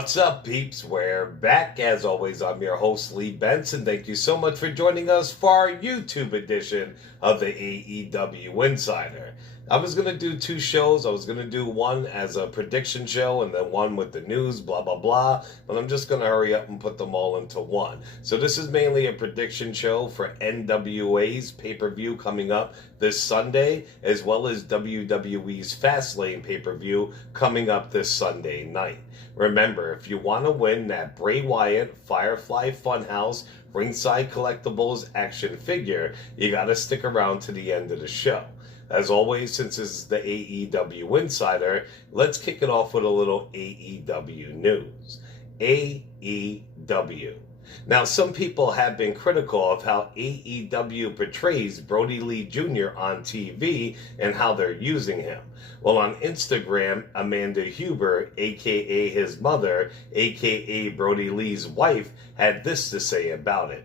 What's up, peeps? We're back. As always, I'm your host, Lee Benson. Thank you so much for joining us for our YouTube edition of the AEW Insider. I was going to do two shows. I was going to do one as a prediction show and then one with the news, blah, blah, blah. But I'm just going to hurry up and put them all into one. So this is mainly a prediction show for NWA's pay-per-view coming up this Sunday, as well as WWE's Fastlane pay-per-view coming up this Sunday night. Remember, if you want to win that Bray Wyatt Firefly Funhouse Ringside Collectibles action figure, you got to stick around to the end of the show. As always, since this is the AEW Insider, let's kick it off with a little AEW news. AEW. Now, some people have been critical of how AEW portrays Brody Lee Jr. on TV and how they're using him. Well, on Instagram, Amanda Huber, aka his mother, aka Brody Lee's wife, had this to say about it.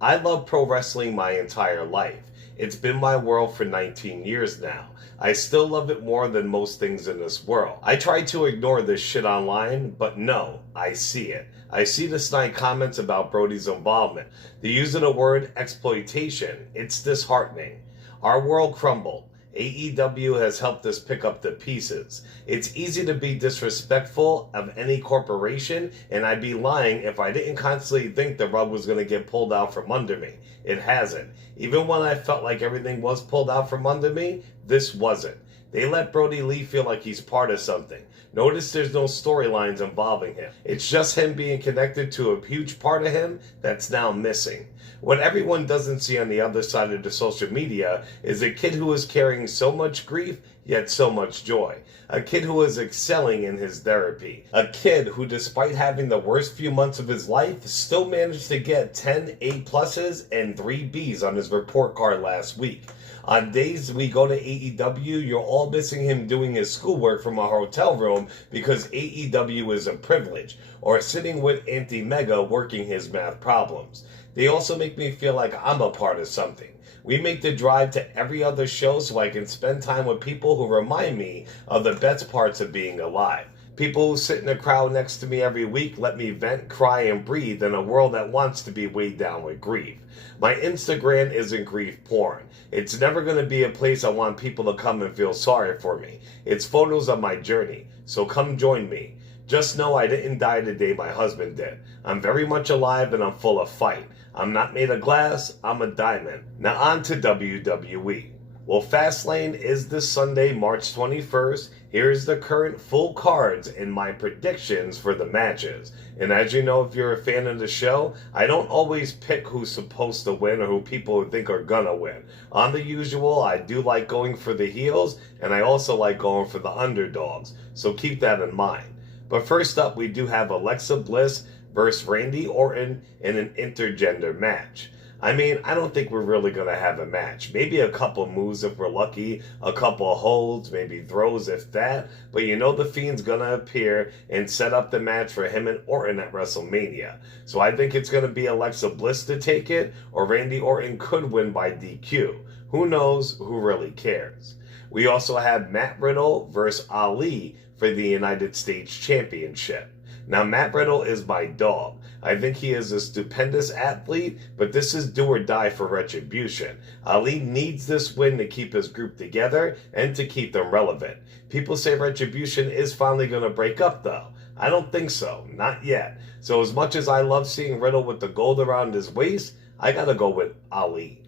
I love pro wrestling my entire life. It's been my world for 19 years now. I still love it more than most things in this world. I try to ignore this shit online, but no, I see it. I see the snide comments about Brody's involvement. The use of the word exploitation. It's disheartening. Our world crumbled. AEW has helped us pick up the pieces. It's easy to be disrespectful of any corporation, and I'd be lying if I didn't constantly think the rug was going to get pulled out from under me. It hasn't. Even when I felt like everything was pulled out from under me, this wasn't. They let Brody Lee feel like he's part of something. Notice there's no storylines involving him. It's just him being connected to a huge part of him that's now missing. What everyone doesn't see on the other side of the social media is a kid who is carrying so much grief, yet so much joy. A kid who is excelling in his therapy. A kid who, despite having the worst few months of his life, still managed to get 10 A+s and 3 Bs on his report card last week. On days we go to AEW, you're all missing him doing his schoolwork from a hotel room because AEW is a privilege, or sitting with Auntie Mega working his math problems. They also make me feel like I'm a part of something. We make the drive to every other show so I can spend time with people who remind me of the best parts of being alive. People who sit in the crowd next to me every week let me vent, cry, and breathe in a world that wants to be weighed down with grief. My Instagram isn't grief porn. It's never going to be a place I want people to come and feel sorry for me. It's photos of my journey, so come join me. Just know I didn't die the day my husband did. I'm very much alive and I'm full of fight. I'm not made of glass, I'm a diamond. Now on to WWE. Well, Fastlane is this Sunday, March 21st. Here's the current full cards and my predictions for the matches. And as you know, if you're a fan of the show, I don't always pick who's supposed to win or who people think are gonna win. On the usual, I do like going for the heels, and I also like going for the underdogs. So keep that in mind. But first up, we do have Alexa Bliss versus Randy Orton in an intergender match. I mean, I don't think we're really going to have a match. Maybe a couple moves if we're lucky, a couple holds, maybe throws if that. But you know the Fiend's going to appear and set up the match for him and Orton at Wrestlemania. So I think it's going to be Alexa Bliss to take it, or Randy Orton could win by DQ. Who knows? Who really cares? We also have Matt Riddle versus Ali for the United States Championship. Now, Matt Riddle is my dog. I think he is a stupendous athlete, but this is do or die for Retribution. Ali needs this win to keep his group together and to keep them relevant. People say Retribution is finally going to break up, though. I don't think so. Not yet. So as much as I love seeing Riddle with the gold around his waist, I gotta go with Ali.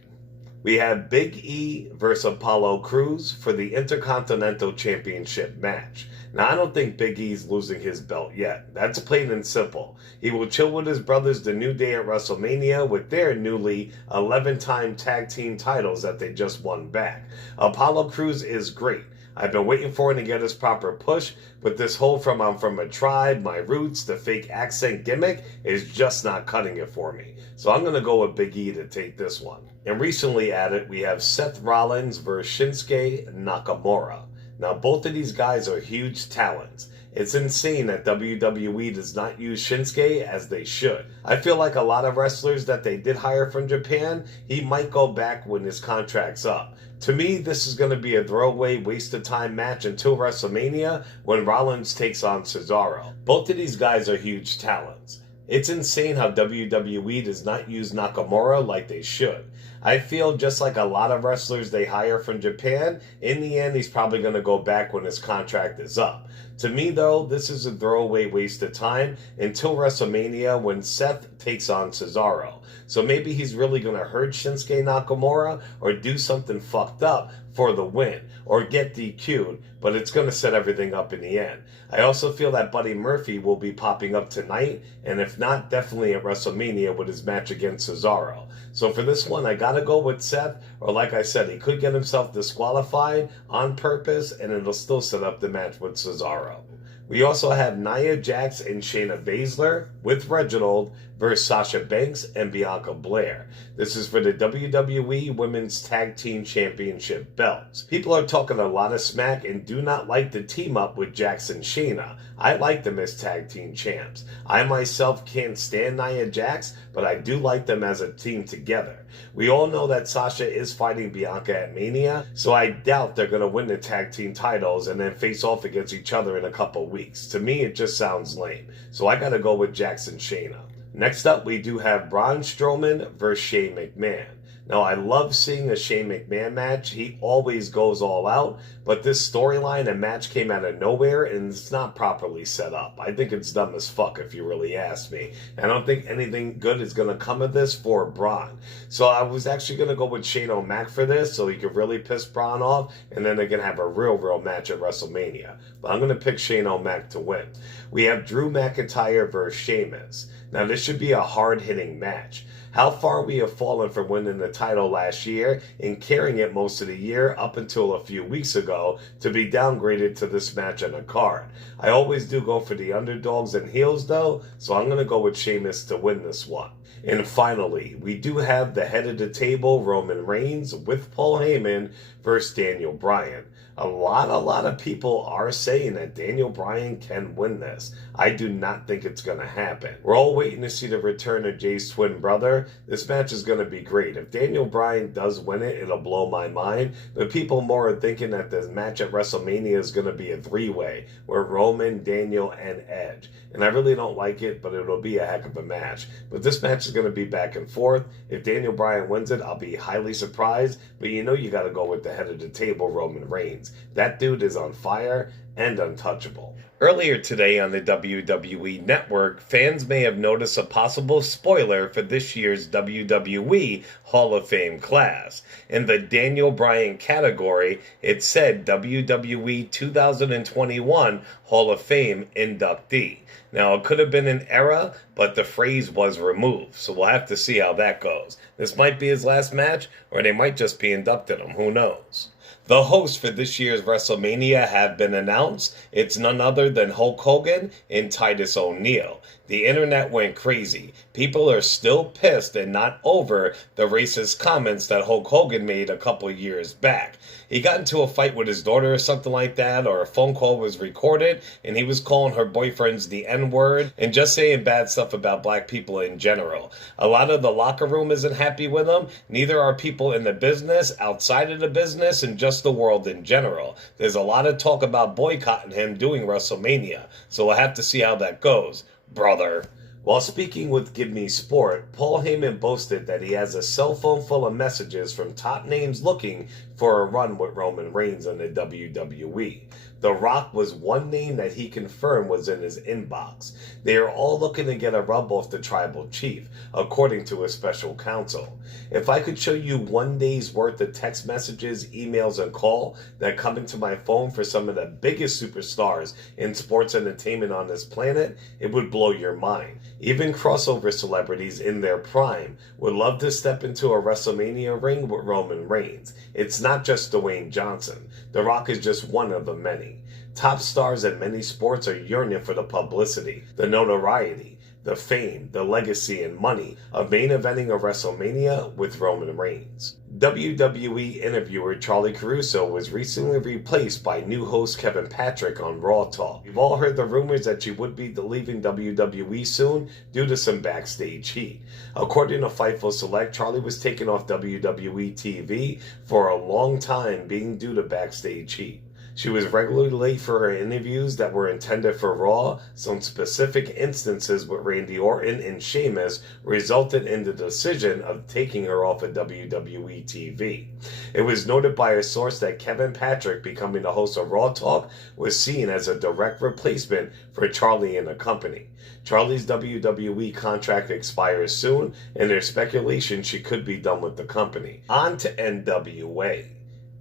We have Big E versus Apollo Crews for the Intercontinental Championship match. Now, I don't think Big E's losing his belt yet. That's plain and simple. He will chill with his brothers The New Day at WrestleMania with their newly 11-time tag team titles that they just won back. Apollo Crews is great. I've been waiting for him to get his proper push, but this whole from I'm from a tribe, my roots, the fake accent gimmick is just not cutting it for me. So I'm going to go with Big E to take this one. And recently added, we have Seth Rollins versus Shinsuke Nakamura. Now, both of these guys are huge talents. It's insane that WWE does not use Shinsuke as they should. I feel like a lot of wrestlers that they did hire from Japan, he might go back when his contract's up. To me, this is going to be a throwaway, waste of time match until WrestleMania when Rollins takes on Cesaro. Both of these guys are huge talents. It's insane how WWE does not use Nakamura like they should. I feel just like a lot of wrestlers they hire from Japan, in the end he's probably going to go back when his contract is up. To me though, this is a throwaway waste of time until WrestleMania when Seth takes on Cesaro. So maybe he's really going to hurt Shinsuke Nakamura or do something fucked up for the win or get DQ'd, but it's going to set everything up in the end. I also feel that Buddy Murphy will be popping up tonight, and if not, definitely at WrestleMania with his match against Cesaro. So for this one, I gotta go with Seth, or like I said, he could get himself disqualified on purpose, and it'll still set up the match with Cesaro. We also have Nia Jax and Shayna Baszler with Reginald versus Sasha Banks and Bianca Belair. This is for the WWE Women's Tag Team Championship belts. People are talking a lot of smack and do not like the team up with Jax and Shayna. I like them as tag team champs. I myself can't stand Nia Jax, but I do like them as a team together. We all know that Sasha is fighting Bianca at Mania, so I doubt they're going to win the tag team titles and then face off against each other in a couple weeks. To me, it just sounds lame. So I got to go with Jax and Shayna. Next up, we do have Braun Strowman versus Shane McMahon. Now, I love seeing a Shane McMahon match. He always goes all out, but this storyline and match came out of nowhere, and it's not properly set up. I think it's dumb as fuck, if you really ask me. I don't think anything good is going to come of this for Braun. So I was actually going to go with Shane O'Mac for this, so he could really piss Braun off, and then they can have a real match at WrestleMania. But I'm going to pick Shane O'Mac to win. We have Drew McIntyre versus Sheamus. Now, this should be a hard-hitting match. How far we have fallen from winning the title last year and carrying it most of the year up until a few weeks ago to be downgraded to this match on the card. I always do go for the underdogs and heels though, so I'm going to go with Sheamus to win this one. And finally, we do have the head of the table, Roman Reigns, with Paul Heyman versus Daniel Bryan. A lot of people are saying that Daniel Bryan can win this. I do not think it's going to happen. We're all waiting to see the return of Jay's twin brother. This match is going to be great. If Daniel Bryan does win it, it'll blow my mind. But people more are thinking that the match at WrestleMania is going to be a three-way, where Roman, Daniel, and Edge. And I really don't like it, but it'll be a heck of a match. But this match is going to be back and forth. If Daniel Bryan wins it, I'll be highly surprised. But you know you got to go with the head of the table, Roman Reigns. That dude is on fire and untouchable. Earlier today on the WWE Network, fans may have noticed a possible spoiler for this year's WWE Hall of Fame class. In the Daniel Bryan category, it said WWE 2021 Hall of Fame inductee. Now, it could have been an error, but the phrase was removed, so we'll have to see how that goes. This might be his last match, or they might just be inducted him. Who knows? The hosts for this year's WrestleMania have been announced. It's none other than Hulk Hogan and Titus O'Neil. The internet went crazy. People are still pissed and not over the racist comments that Hulk Hogan made a couple years back. He got into a fight with his daughter or something like that, or a phone call was recorded, and he was calling her boyfriends the N-word and just saying bad stuff about black people in general. A lot of the locker room isn't happy with him. Neither are people in the business, outside of the business, and just the world in general. There's a lot of talk about boycotting him doing WrestleMania, so we'll have to see how that goes, brother. While speaking with Give Me Sport, Paul Heyman boasted that he has a cell phone full of messages from top names looking for a run with Roman Reigns in the WWE. The Rock was one name that he confirmed was in his inbox. They are all looking to get a rub off the tribal chief, according to his special counsel. If I could show you one day's worth of text messages, emails, and call that come into my phone for some of the biggest superstars in sports entertainment on this planet, it would blow your mind. Even crossover celebrities in their prime would love to step into a WrestleMania ring with Roman Reigns. It's not just Dwayne Johnson. The Rock is just one of the many. Top stars in many sports are yearning for the publicity, the notoriety, the fame, the legacy, and money of main eventing a WrestleMania with Roman Reigns. WWE interviewer Charlie Caruso was recently replaced by new host Kevin Patrick on Raw Talk. We've all heard the rumors that she would be leaving WWE soon due to some backstage heat. According to Fightful Select, Charlie was taken off WWE TV for a long time being due to backstage heat. She was regularly late for her interviews that were intended for Raw. Some specific instances with Randy Orton and Sheamus resulted in the decision of taking her off of WWE TV. It was noted by a source that Kevin Patrick becoming the host of Raw Talk was seen as a direct replacement for Charlie and the company. Charlie's WWE contract expires soon, and there's speculation she could be done with the company. On to NWA.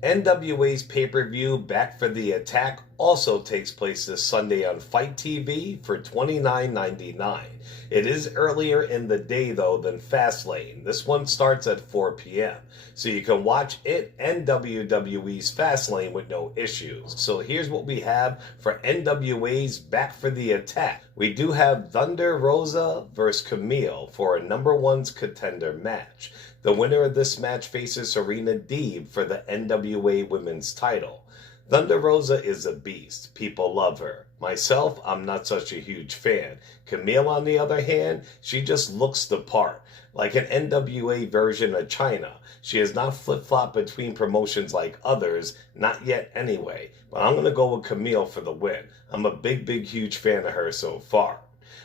NWA's pay-per-view Back for the Attack also takes place this Sunday on Fight TV for $29.99. It is earlier in the day, though, than Fastlane. This one starts at 4 p.m., so you can watch it and WWE's Fastlane with no issues. So here's what we have for NWA's Back for the Attack. We do have Thunder Rosa versus Camille for a number one's contender match. The winner of this match faces Serena Deeb for the NWA Women's title. Thunder Rosa is a beast. People love her. Myself, I'm not such a huge fan. Camille, on the other hand, she just looks the part. Like an NWA version of China. She has not flip-flopped between promotions like others, not yet anyway. But I'm going to go with Camille for the win. I'm a big, huge fan of her so far.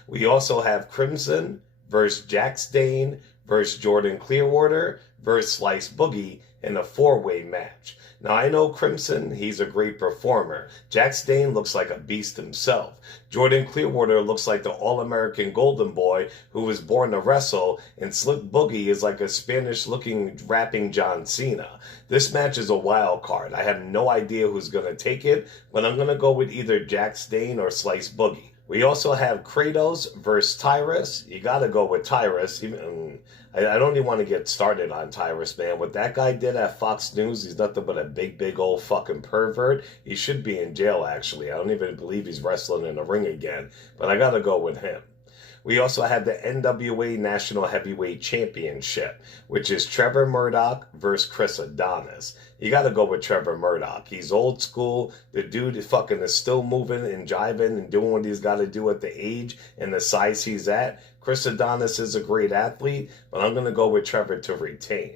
We also have Crimson versus Jax Dane versus Jordan Clearwater versus Slice Boogie in a four-way match. Now, I know Crimson, he's a great performer. Jax Dane looks like a beast himself. Jordan Clearwater looks like the All-American Golden Boy who was born to wrestle, and Slick Boogie is like a Spanish-looking rapping John Cena. This match is a wild card. I have no idea who's going to take it, but I'm going to go with either Jax Dane or Slice Boogie. We also have Kratos versus Tyrus. You got to go with Tyrus. I don't even want to get started on Tyrus, man. What that guy did at Fox News, he's nothing but a big old fucking pervert. He should be in jail, actually. I don't even believe he's wrestling in the ring again. But I got to go with him. We also have the NWA National Heavyweight Championship, which is Trevor Murdoch versus Chris Adonis. You got to go with Trevor Murdoch. He's old school. The dude fucking is still moving and jiving and doing what he's got to do at the age and the size he's at. Chris Adonis is a great athlete, but I'm going to go with Trevor to retain.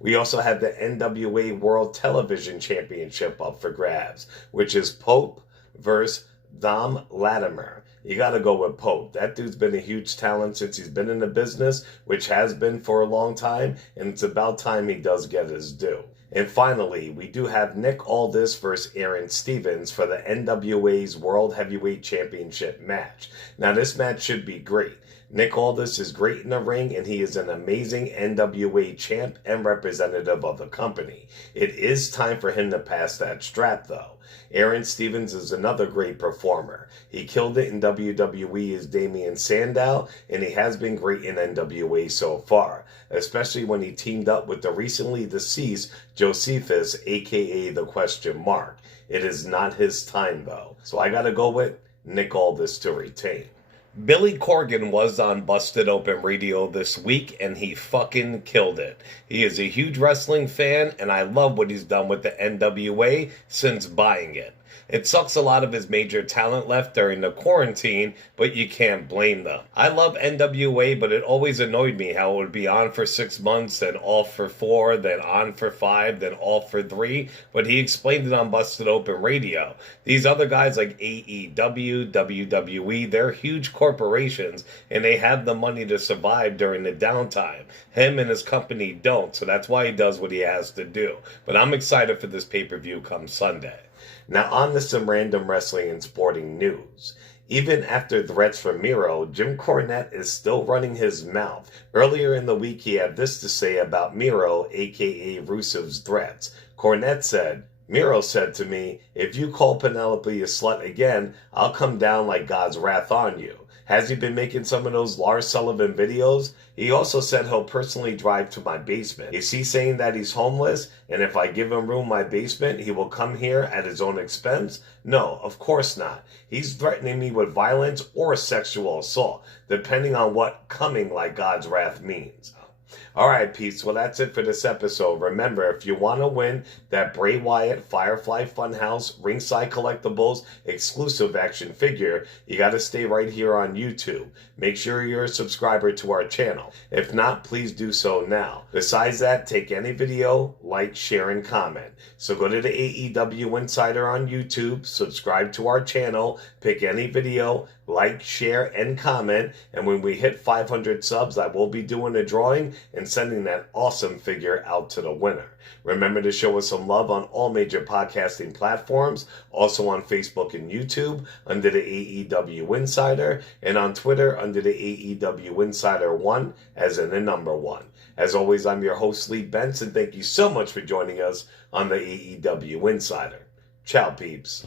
We also have the NWA World Television Championship up for grabs, which is Pope versus Dom Latimer. You got to go with Pope. That dude's been a huge talent since he's been in the business, which has been for a long time, and it's about time he does get his due. And finally, we do have Nick Aldis versus Aaron Stevens for the NWA's World Heavyweight Championship match. Now, this match should be great. Nick Aldis is great in the ring, and he is an amazing NWA champ and representative of the company. It is time for him to pass that strap, though. Aaron Stevens is another great performer. He killed it in WWE as Damian Sandow, and he has been great in NWA so far, especially when he teamed up with the recently deceased Josephus, aka the Question Mark. It is not his time, though. So I gotta go with Nick Aldis to retain. Billy Corgan was on Busted Open Radio this week, and he fucking killed it. He is a huge wrestling fan, and I love what he's done with the NWA since buying it. It sucks a lot of his major talent left during the quarantine, but you can't blame them. I love NWA, but it always annoyed me how it would be on for 6 months, then off for 4, then on for 5, then off for 3, but he explained it on Busted Open Radio. These other guys like AEW, WWE, they're huge corporations, and they have the money to survive during the downtime. Him and his company don't, so that's why he does what he has to do. But I'm excited for this pay-per-view come Sunday. Now on to some random wrestling and sporting news. Even after threats from Miro, Jim Cornette is still running his mouth. Earlier in the week, he had this to say about Miro, aka Rusev's threats. Cornette said, "Miro said to me, if you call Penelope a slut again, I'll come down like God's wrath on you." Has he been making some of those Lars Sullivan videos? He also said he'll personally drive to my basement. Is he saying that he's homeless, and if I give him room in my basement, he will come here at his own expense? No, of course not. He's threatening me with violence or sexual assault, depending on what coming like God's wrath means. All right, peeps. Well, that's it for this episode. Remember, if you want to win that Bray Wyatt Firefly Funhouse Ringside Collectibles exclusive action figure, you got to stay right here on YouTube. Make sure you're a subscriber to our channel. If not, please do so now. Besides that, take any video, like, share, and comment. So go to the AEW Insider on YouTube, subscribe to our channel, pick any video, like, share, and comment. And when we hit 500 subs, I will be doing a drawing and sending that awesome figure out to the winner. Remember to show us some love on all major podcasting platforms, also on Facebook and YouTube under the AEW Insider, and on Twitter under the AEW Insider 1, as in the number 1. As always, I'm your host, Lee Benson. Thank you so much for joining us on the AEW Insider. Ciao, peeps.